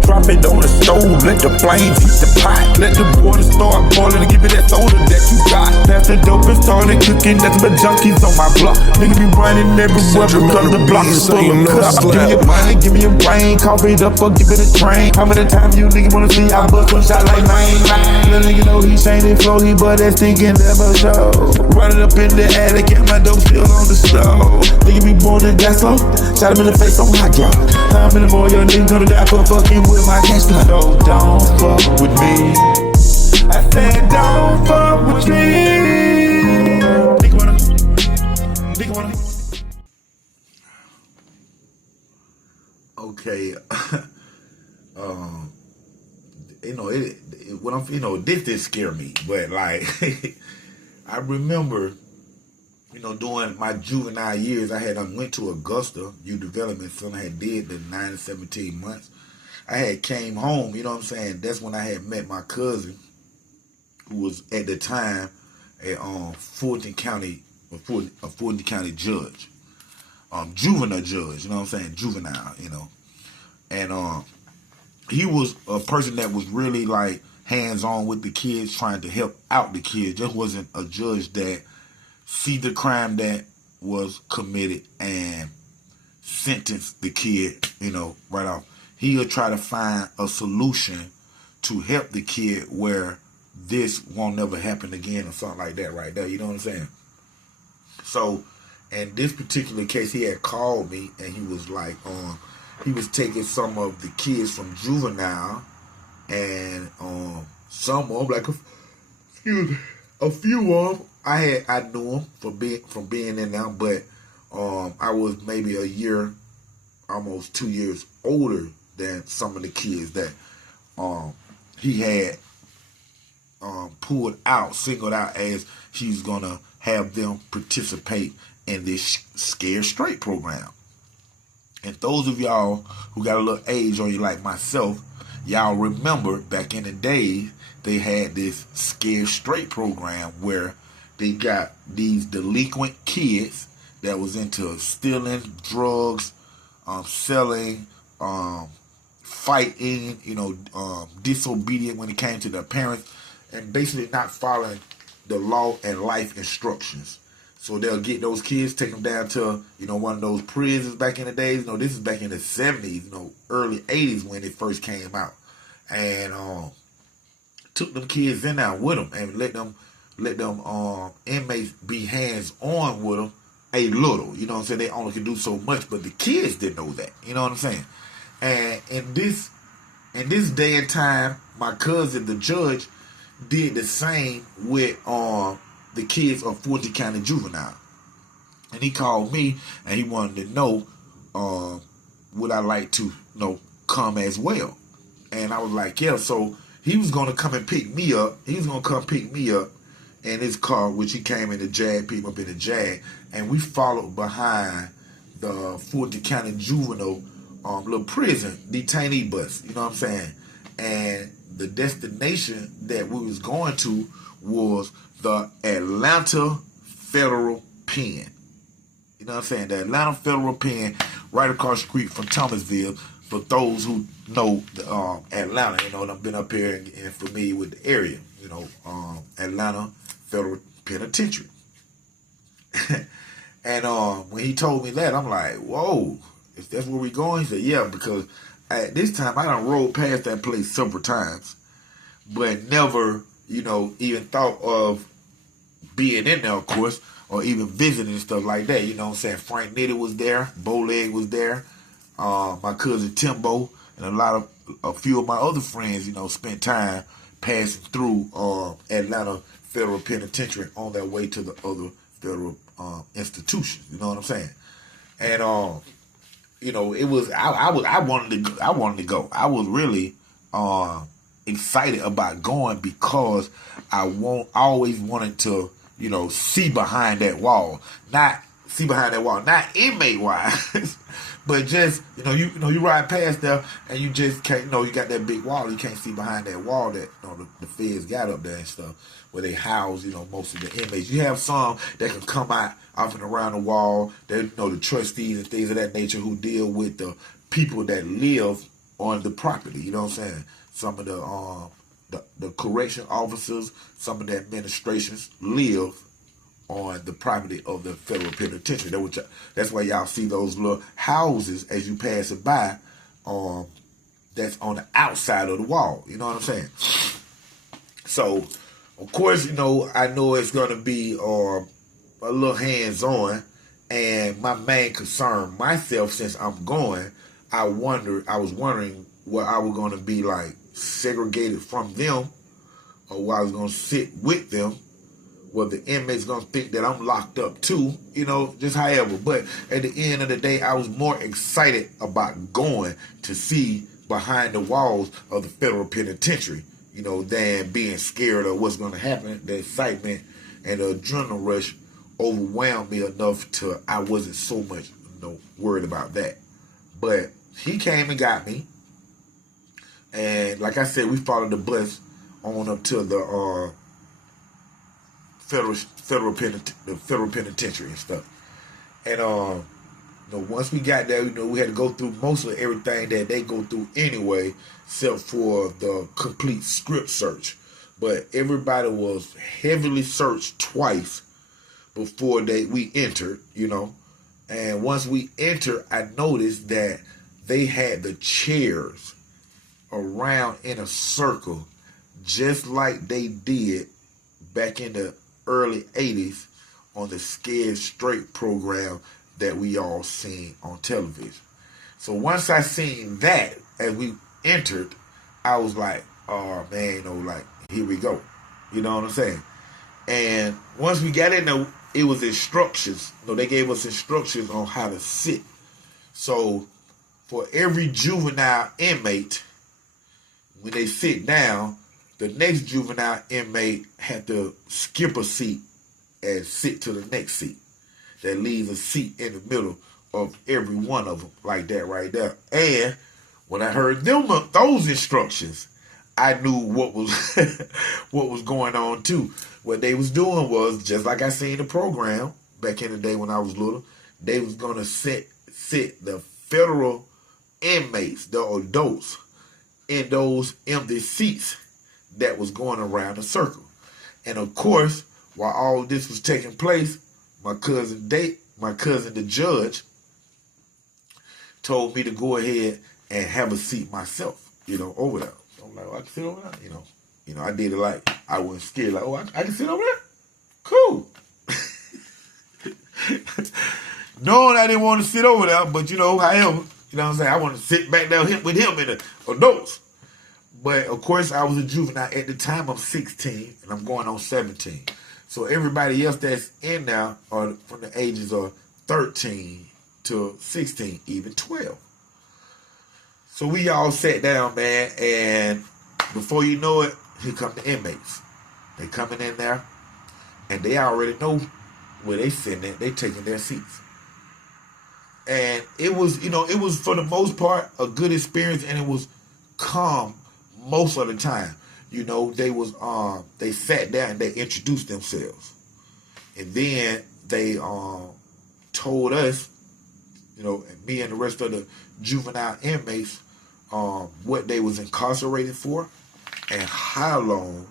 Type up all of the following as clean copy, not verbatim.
Drop it on the stove, let the flames hit the pot. Let the water start boiling and give it that soda that you got. Pass the dope and started cooking, nothing but junkies on my block. Nigga be running everywhere because the block is full of cups. Give me your money, give me your brain, cough it up or give it a train. How many times you nigga wanna see I bust one shot like mine? Little nigga know he changing flow, he but that stinking never show. Running up in the attic and my dope still on the stove. Nigga be born in gas slow, shot him in the face on my drop. How many more young niggas gonna die for fucking with my cash flow? So don't fuck with me. I said don't fuck with me. Nigga wanna. Okay, when I'm, this did scare me, but like, I remember, during my juvenile years, I went to Augusta Youth Development Center. I had did the 9 to 17 months. I had came home, that's when I had met my cousin, who was at the time a Fulton County judge, juvenile judge, juvenile, and he was a person that was really like hands-on with the kids, trying to help out the kids. Just wasn't a judge that see the crime that was committed and sentence the kid, right off. He'll try to find a solution to help the kid where this won't never happen again or something like that right there. You know what I'm saying? So, in this particular case, he had called me and he was like, he was taking some of the kids from juvenile and some of them, like a few of them, I knew them from being in there, but I was maybe a year, almost 2 years older than some of the kids that he had singled out as he's gonna have them participate in this Scared Straight program. And those of y'all who got a little age on you like myself, y'all remember back in the day, they had this Scared Straight program where they got these delinquent kids that was into stealing, drugs, selling, fighting, disobedient when it came to their parents, and basically not following the law and life instructions. So they'll get those kids, take them down to, one of those prisons back in the days. This is back in the 70s, early 80s when it first came out. And took them kids in there with them and let them inmates be hands-on with them a little. You know what I'm saying? They only can do so much, but the kids didn't know that. You know what I'm saying? And in this day and time, my cousin, the judge, did the same with the kids of Fulton County Juvenile. And he called me and he wanted to know would I like to come as well. And I was like, yeah. So he was going to come and pick me up. He was going to come pick me up in his car, which he came in the Jag, picked up in the Jag, and we followed behind the Fulton County Juvenile little prison detainee bus. You know what I'm saying? And the destination that we was going to was the Atlanta Federal Pen. You know what I'm saying? The Atlanta Federal Pen, right across the street from Thomasville. For those who know Atlanta, I've been up here and familiar with the area. Atlanta Federal Penitentiary. And when he told me that, I'm like, whoa, if that's where we going? He said, yeah, because at this time I done rolled past that place several times, but never, even thought of being in there, of course, or even visiting and stuff like that. You know what I'm saying? Frank Nitty was there, Bowleg was there, my cousin Timbo, and a few of my other friends, spent time passing through Atlanta Federal Penitentiary on their way to the other federal institutions. You know what I'm saying? And it was I wanted to go. I was really excited about going because I always wanted to see behind that wall, not inmate wise, but just you ride past there and you just can't you got that big wall, you can't see behind that wall that the feds got up there and stuff where they house most of the inmates. You have some that can come out off and around the wall. They the trustees and things of that nature who deal with the people that live on the property. You know what I'm saying? Some of the correction officers, some of the administrations live on the property of the federal penitentiary. That's why y'all see those little houses as you pass it by. That's on the outside of the wall. You know what I'm saying? So, of course, you know, I know it's going to be a little hands-on. And my main concern myself, since I'm going, I was wondering what I was going to be like segregated from them, or where I was going to sit with them, where the inmates going to think that I'm locked up too, you know, just however. But at the end of the day, I was more excited about going to see behind the walls of the federal penitentiary, you know, than being scared of what's going to happen. The excitement and the adrenaline rush overwhelmed me enough to I wasn't so much, you know, worried about that. But he came and got me, and like I said, we followed the bus on up to the federal penitentiary and stuff. And you know, once we got there, you know, we had to go through most of everything that they go through anyway, except for the complete script search. But everybody was heavily searched twice before we entered, you know. And once we entered, I noticed that they had the chairs around in a circle, just like they did back in the early 80s on the Scared Straight program that we all seen on television. So once I seen that, as we entered, I was like, oh man, you know, like, here we go. You know what I'm saying? And once we got in there, it was instructions. You know, they gave us instructions on how to sit. So for every juvenile inmate, when they sit down, the next juvenile inmate had to skip a seat and sit to the next seat. That leaves a seat in the middle of every one of them, like that right there. And when I heard those instructions, I knew what was what was going on too. What they was doing was, just like I seen the program back in the day when I was little, they was gonna sit the federal inmates, the adults, in those empty seats that was going around the circle. And of course, while all this was taking place, my cousin the judge, told me to go ahead and have a seat myself, you know, over there. So I'm like, oh, I can sit over there, you know, I did it like I wasn't scared, like, oh, I can sit over there? Cool. Knowing I didn't want to sit over there, but you know, however, you know what I'm saying, I want to sit back down with him in the adults. But of course, I was a juvenile at the time. I'm 16 and I'm going on 17. So everybody else that's in there are from the ages of 13 to 16, even 12. So we all sat down, man, and before you know it, here come the inmates. They coming in there, and they already know where they sitting at. They taking their seats. And it was, you know, it was for the most part a good experience, and it was calm most of the time. You know, they sat down and they introduced themselves. And then they told us, you know, me and the rest of the juvenile inmates, what they was incarcerated for and how long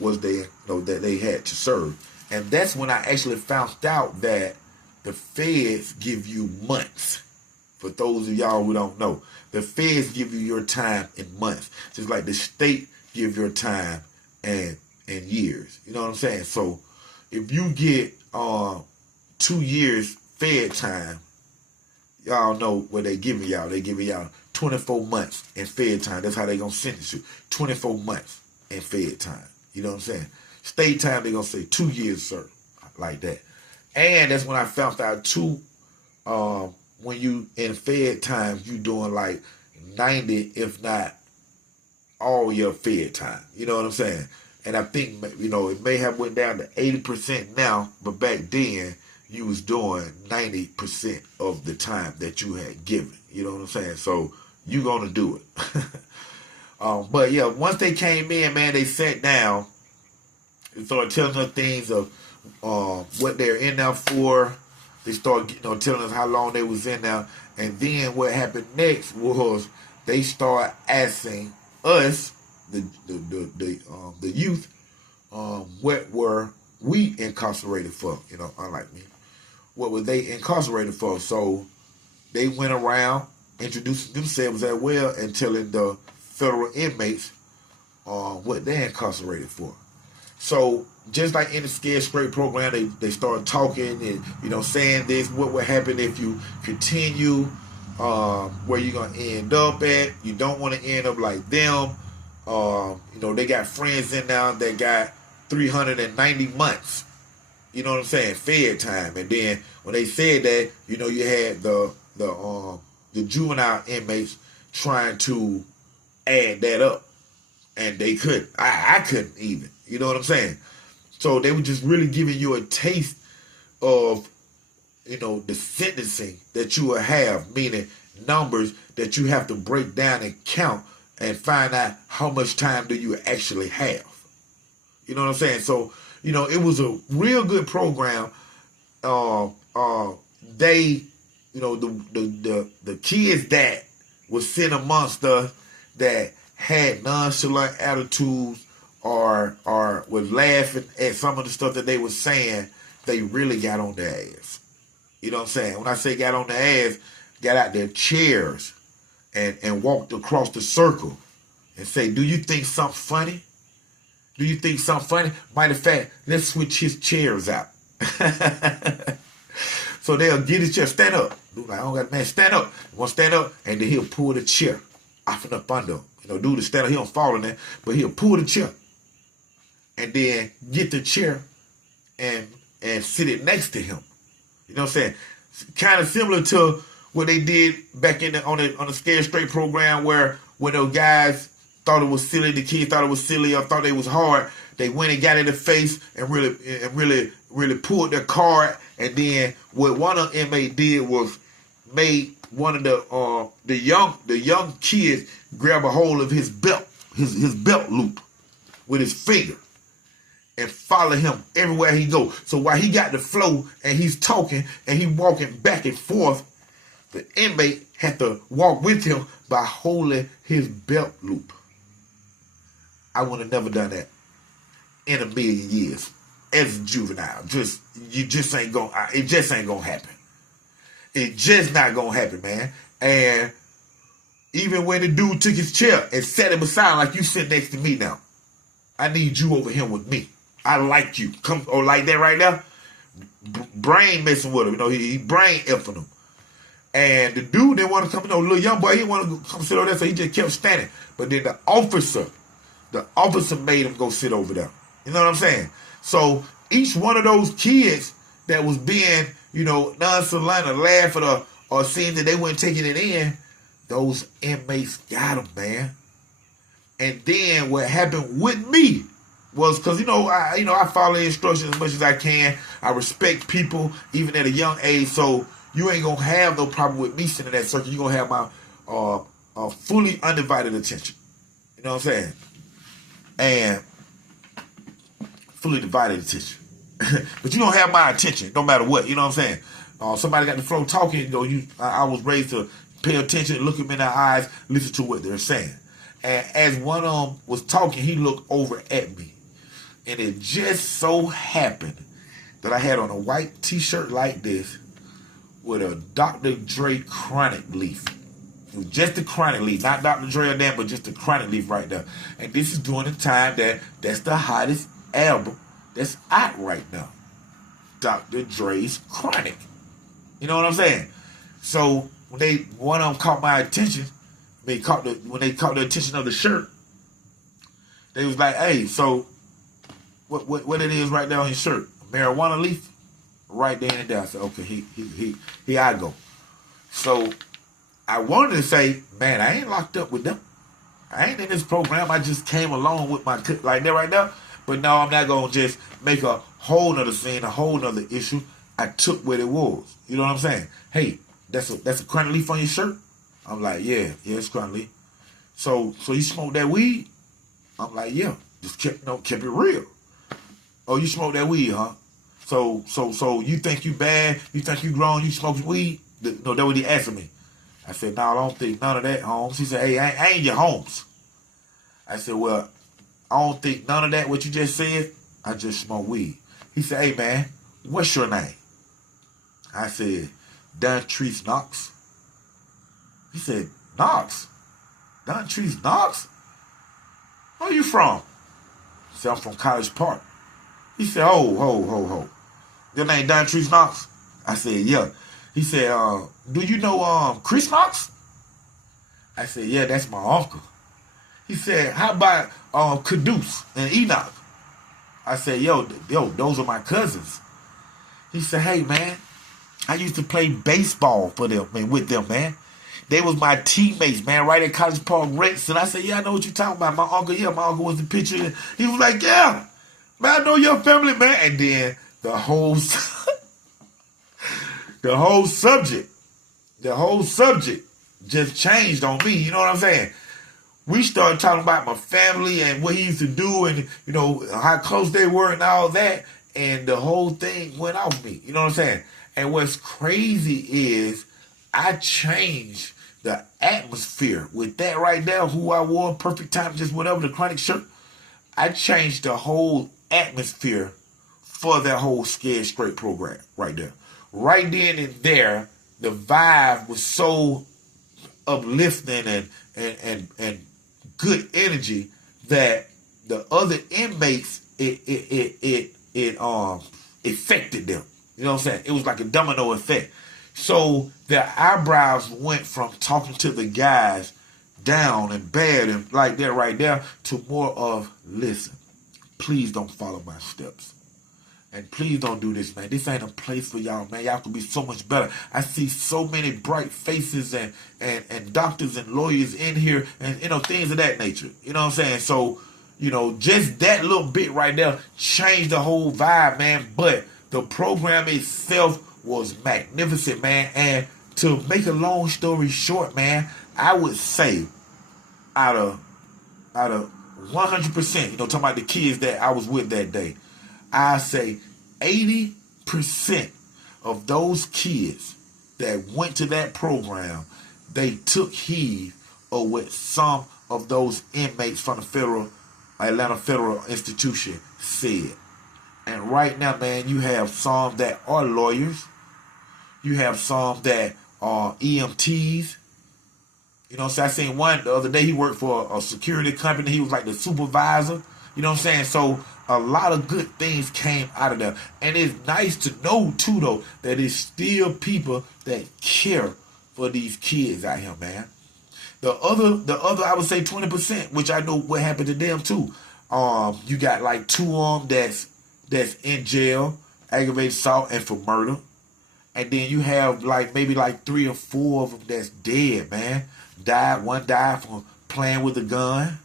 was they, you know, that they had to serve. And that's when I actually found out that the feds give you months. For those of y'all who don't know, the feds give you your time in months, just like the state give your time and years. You know what I'm saying? So if you get 2 years fed time, y'all know what they giving y'all. They giving y'all 24 months in fed time. That's how they gonna sentence you. 24 months in fed time. You know what I'm saying? State time, they gonna say 2 years, sir, like that. And that's when I found out too. When you in fed time, you doing like 90, if not all your fed time. You know what I'm saying? And I think, you know, it may have went down to 80% now, but back then you was doing 90% of the time that you had given. You know what I'm saying? So you gonna do it. But yeah, once they came in, man, they sat down and started telling us things of what they're in there for. They started, you know, telling us how long they was in there. And then what happened next was they start asking us, the youth, what were we incarcerated for? You know, unlike me, what were they incarcerated for? So they went around introducing themselves as well and telling the federal inmates what they're incarcerated for. So just like in the Scared Straight program, they started talking and, you know, saying this, what would happen if you continue, where you're going to end up at. You don't want to end up like them. You know, they got friends in now that got 390 months. You know what I'm saying? Fed time. And then when they said that, you know, you had the juvenile inmates trying to add that up. And they couldn't. I couldn't even. You know what I'm saying? So they were just really giving you a taste of, you know, the sentencing that you will have, meaning numbers that you have to break down and count and find out how much time do you actually have. You know what I'm saying? So, you know, it was a real good program. They, you know, the kids that was sent amongst us that had nonchalant attitudes or was laughing at some of the stuff that they were saying, they really got on their ass. You know what I'm saying? When I say got on their ass, got out their chairs and walked across the circle and say, do you think something funny? Do you think something funny? Matter of fact, let's switch his chairs out. So they'll get his chair, stand up. Dude, like, I don't got a man, stand up. Want to stand up, and then he'll pull the chair off and up under him. You know, dude, stand up, he don't fall in there, but he'll pull the chair and then get the chair and sit it next to him. You know what I'm saying? Kind of similar to what they did back on the Scared Straight program, where when those guys thought it was silly, the kids thought it was silly or thought it was hard, they went and got in the face and really pulled their card. And then what one of the inmates did was made one of the young kids grab a hold of his belt, his belt loop with his finger and follow him everywhere he go. So while he got the flow and he's talking and he walking back and forth, the inmate had to walk with him by holding his belt loop. I would have never done that in a million years as a juvenile. It just ain't gonna happen. It just not gonna happen, man. And even when the dude took his chair and sat him aside, like, you sit next to me now, I need you over here with me. I like you. Come, or like that right now. Brain messing with him. You know, he brain effing him. And the dude didn't want to come, you know, little young boy, he didn't want to come sit over there, so he just kept standing. But then the officer made him go sit over there. You know what I'm saying? So each one of those kids that was being, you know, nonchalant or laughing or seeing that they weren't taking it in, those inmates got them, man. And then what happened with me was, because, you know, I follow instructions as much as I can. I respect people, even at a young age. So you ain't going to have no problem with me sitting in that circle. You're going to have my fully undivided attention. You know what I'm saying? And fully divided attention. But you don't have my attention, no matter what. You know what I'm saying? Somebody got the flow talking. You know, I was raised to pay attention, look them in their eyes, listen to what they're saying. And as one of them was talking, he looked over at me. And it just so happened that I had on a white t-shirt like this with a Dr. Dre chronic leaf. It was just the chronic leaf, not Dr. Dre or that, but just the chronic leaf right there. And this is during the time that's the hottest album that's out right now. Dr. Dre's Chronic. You know what I'm saying? So when one of them caught my attention, when they caught the attention of the shirt, they was like, hey, so what it is right there on his shirt? A marijuana leaf? Right there and there. I said, okay, here I go. So I wanted to say, man, I ain't locked up with them. I ain't in this program. I just came along with my like that right now. But no, I'm not going to just make a whole nother scene, a whole nother issue. I took what it was. You know what I'm saying? Hey, that's a chronic leaf on your shirt? I'm like, yeah, it's chronic leaf. So you smoke that weed? I'm like, yeah. Just kept it real. Oh, you smoke that weed, huh? So you think you bad? You think you grown? You smoke weed? No, that's what he asked me. I said, no, I don't think none of that, Holmes. He said, hey, I ain't your Holmes. I said, well, I don't think none of that, what you just said. I just smoke weed. He said, hey, man, what's your name? I said, Dontrice Knox. He said, Knox? Dontrice Knox? Where you from? I said, I'm from College Park. He said, ho. Your name Dontrice Knox? I said, yeah. He said, do you know Chris Knox? I said, yeah, that's my uncle. He said, how about Caduce and Enoch? I said, yo, those are my cousins. He said, hey, man, I used to play baseball for them and with them, man. They was my teammates, man, right at College Park Rex. And I said, yeah, I know what you're talking about. My uncle was the pitcher. He was like, yeah, man, I know your family, man. And then the whole subject just changed on me. You know what I'm saying? We started talking about my family and what he used to do and, you know, how close they were and all that. And the whole thing went off me. You know what I'm saying? And what's crazy is I changed the atmosphere with that right there, who I wore, perfect time, just whatever, the chronic shirt. I changed the whole atmosphere for that whole Scared Straight program right there. Right then and there, the vibe was so uplifting and good energy that the other inmates, it affected them. You know what I'm saying? It was like a domino effect. So their eyebrows went from talking to the guys down and bad and like that right there to more of, listen, please don't follow my steps. And please don't do this, man. This ain't a place for y'all, man. Y'all can be so much better. I see so many bright faces and doctors and lawyers in here and, you know, things of that nature. You know what I'm saying? So, you know, just that little bit right there changed the whole vibe, man. But the program itself was magnificent, man. And to make a long story short, man, I would say out of 100%, you know, talking about the kids that I was with that day, I say 80% of those kids that went to that program, they took heed of what some of those inmates from the Atlanta Federal Institution said. And right now, man, you have some that are lawyers. You have some that are EMTs. You know what I'm saying? I seen one the other day, he worked for a security company. He was like the supervisor. You know what I'm saying? So a lot of good things came out of there. And it's nice to know, too, though, that it's still people that care for these kids out here, man. The other, I would say 20%, which I know what happened to them, too. You got like 2 of them that's in jail, aggravated assault and for murder. And then you have like maybe like 3 or 4 of them that's dead, man. One died from playing with a gun.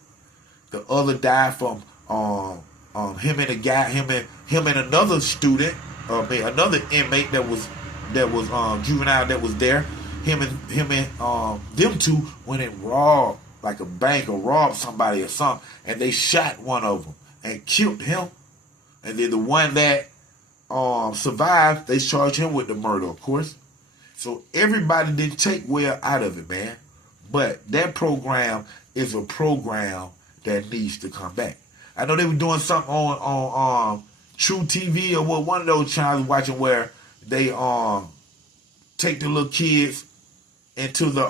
The other died from him and another student, another inmate that was juvenile that was there. Him and them two went and robbed like a bank or robbed somebody or something, and they shot one of them and killed him. And then the one that survived, they charged him with the murder, of course. So everybody didn't take well out of it, man. But that program is a program that needs to come back. I know they were doing something on True TV or what, one of those channels watching where they take the little kids into the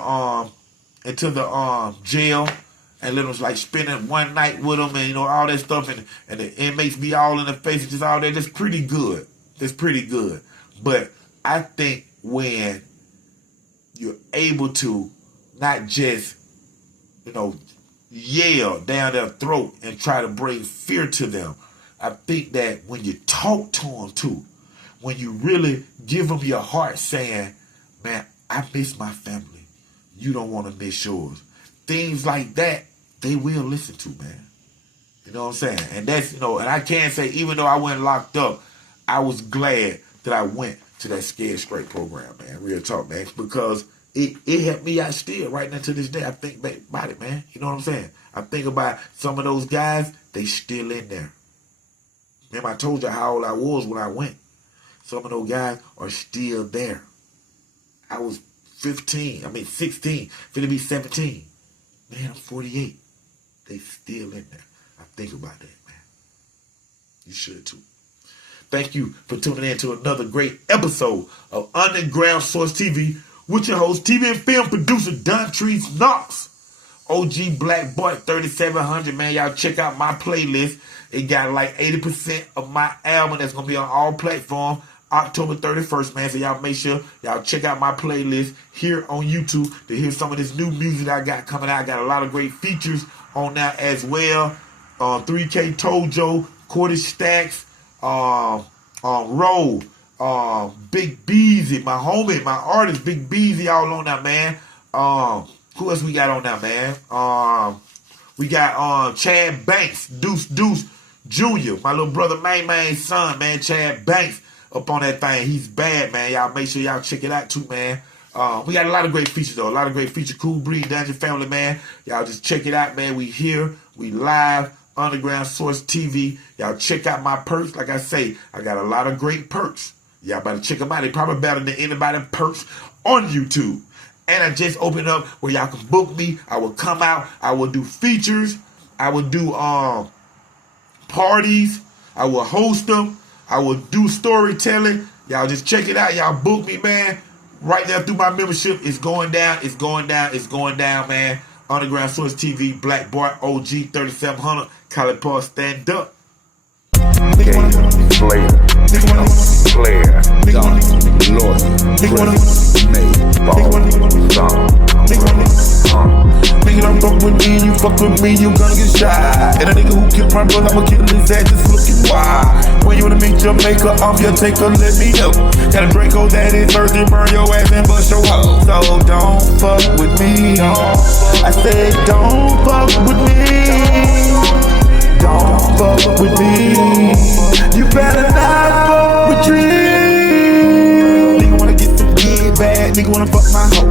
jail and let them like spending one night with them and, you know, all that stuff, and the inmates be all in the face and just all that. That's pretty good. That's pretty good. But I think when you're able to not just, you know, yell down their throat and try to bring fear to them, I think that when you talk to them too, when you really give them your heart saying, man, I miss my family, you don't want to miss yours. Things like that, they will listen to, man. You know what I'm saying? And that's, you know, and I can say, even though I went locked up, I was glad that I went to that Scared Straight program, man. Real talk, man. Because it helped me out still right now to this day. I think back about it, man. You know what I'm saying? I think about some of those guys, they still in there. Remember, I told you how old I was when I went. Some of those guys are still there. I was 15. 16. Finna be 17. Man, I'm 48. They still in there. I think about that, man. You should too. Thank you for tuning in to another great episode of Underground Source TV with your host, TV and film producer Don Trees Knox. OG Black Barr3700, man. Y'all check out my playlist. It got like 80% of my album that's going to be on all platforms October 31st, man. So y'all make sure y'all check out my playlist here on YouTube to hear some of this new music I got coming out. I got a lot of great features on that as well. 3K Tojo, Quarter Stacks, Roll, Big Beezy, my homie, my artist, Big Beezy, all on that, man. Who else we got on that, man? We got Chad Banks, Deuce Jr., my little brother Main son, man, Chad Banks, up on that thing. He's bad, man. Y'all make sure y'all check it out too, man. We got a lot of great features, though. A lot of great features. Cool Breed, Dungeon Family, man. Y'all just check it out, man. We here. We live. Underground Source TV. Y'all check out my perks. Like I say, I got a lot of great perks. Y'all better check them out. They probably better than anybody perks on YouTube. And I just opened up where y'all can book me. I will come out. I will do features. I will do parties. I will host them. I will do storytelling. Y'all just check it out. Y'all book me, man. Right there through my membership. It's going down. It's going down. It's going down, man. Underground Source TV, Black Barr, OG 3700. Cali Paul, stand up. Player, Lord, made, ball, Nigga, don't fuck with me, you fuck with me, you gonna get shot. And a nigga who killed my brother, I'ma kill his ass, just looking wild. When you wanna meet your maker, I'm your taker, let me know. Got a Draco that is thirsty, burn your ass and bust your hoe. So don't fuck with me, I said don't fuck with me. Don't fuck with me. You better not fuck with dreams. Nigga wanna get some good bad, nigga wanna fuck my hoe.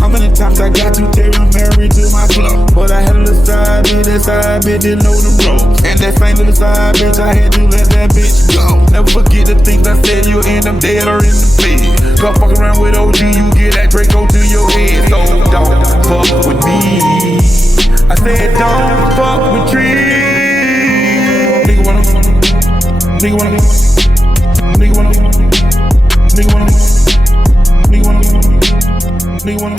How many times I got to tell you married to my flow? But I had a little side bitch, that side bitch didn't know the ropes. And that same little side bitch, I had to let that bitch go. Never forget the things I said, you'll end up dead or in the bed. Go fuck around with OG, you get that Draco to your head. So don't fuck with me. I said don't fuck with trees. Nigga wanna, nigga wanna, nigga wanna, nigga wanna, nigga wanna, nigga wanna.